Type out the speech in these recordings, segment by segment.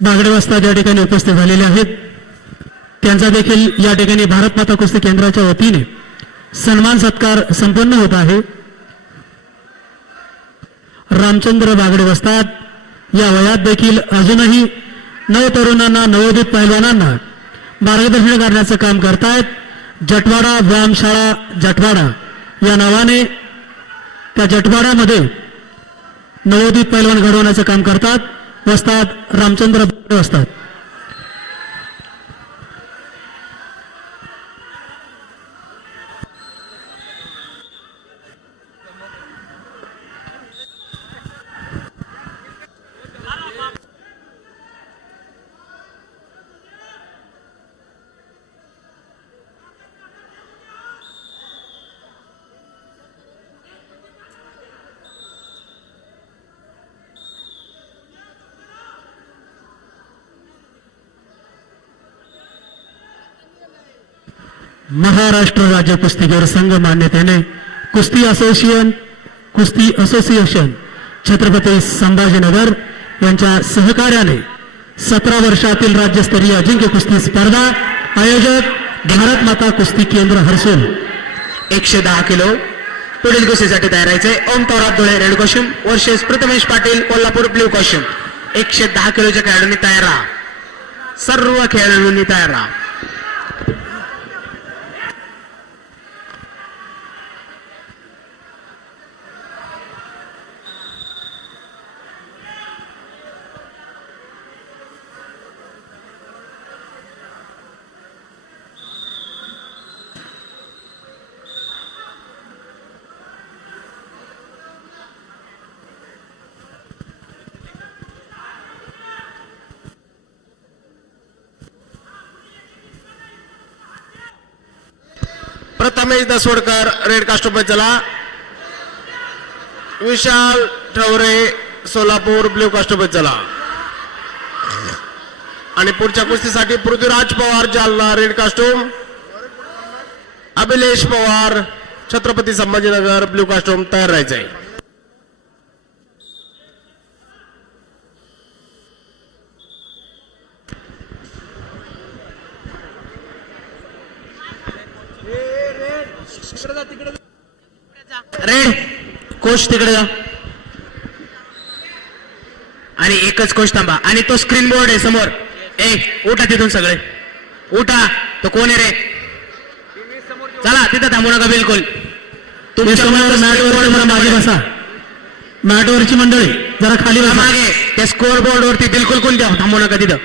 बागडे वस्ताद या ठिकाणी उपस्थित झालेले आहेत त्यांचा देखील या ठिकाणी भारतमाता कुस्ती केंद्राच्या वतीने सन्मान सत्कार संपन्न होत आहे. रामचंद्र बागडे वस्ताद या वयात देखील अजूनही नवतरुणांना नवोदित पैलवानांना मार्गदर्शन करण्याचं काम करतायत. जटवाडा व्यायामशाळा जटवाडा या नावाने त्या जटवाड्यामध्ये नवोदित पैलवान घडवण्याचं काम करतात. असतात रामचंद्र असतात. महाराष्ट्र राज्य कुस्तीगीर संघ मान्यतेने कुस्ती असोसिएशन कुस्ती असोसिएशन छत्रपती संभाजीनगर यांच्या सहकार्याने सतरा वर्षातील राज्यस्तरीय अजिंक्य कुस्ती स्पर्धा आयोजक भारत माता कुस्ती केंद्र हर्सूल एकशे दहा किलो पुढील कुस्तीसाठी तयार आहे. ओम तौरात धुळे रेड कॉस्ट्युम वर्षेस प्रथमेश पाटील कोल्हापूर ब्ल्यू कॉस्ट्युम एकशे दहा किलोच्या खेळाडूंनी तयार राहा. सर्व खेळाडूंनी तयार राहा. प्रथमेश दसवडकर रेड कास्टोबर चला. विशाल ठवरे सोलापूर ब्ल्यू कास्टोबर चला. आणि पुढच्या कुस्तीसाठी Prithviraj Pawar Jalna red costume. Abhilesh Pawar Chhatrapati Sambhajinagar blue costume तयार राहायचंय. रेड कोच तिकडे जा. आणि एकच कोच थांबा. आणि तो स्क्रीन बोर्ड आहे समोर. ए उठा तिथून सगळे. उठा. तो कोण आहे रे? चला तिथं थांबू नका बिलकुल. ते तुमच्यासमोर मॅटवरची जरा मागे बसा. मॅटवरची मंडळी जरा खाली बसा. मागे. त्या स्कोअर बोर्ड वरती बिलकुल कोण द्या थांबू नका तिथं.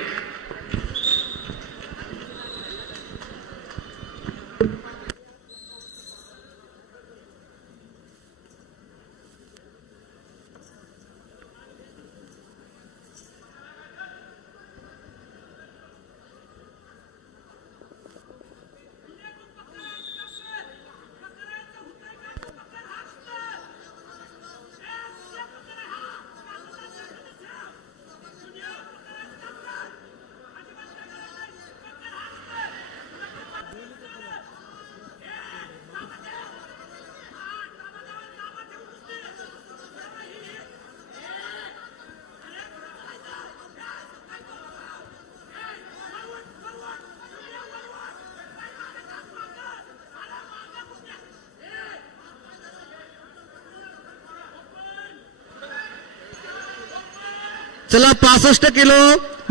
चला पासष्ट kilo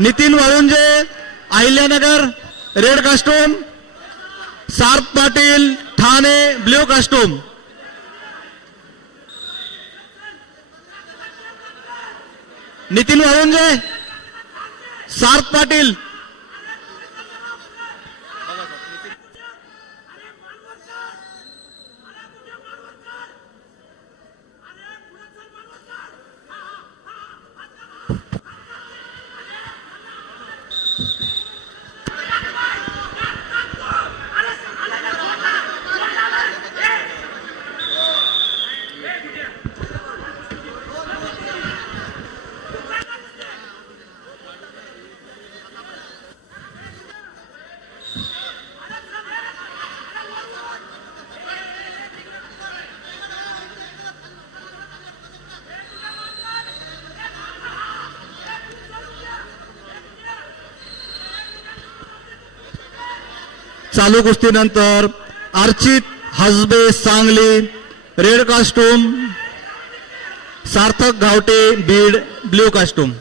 Nitin Walunje Ahilyanagar red costume Sarth Patil Thane blue costume. Nitin Walunje Sarth Patil. चालू कुस्तीनंतर Archit Hajbe Sangli red costume Sarthak Ghawate Beed blue costume.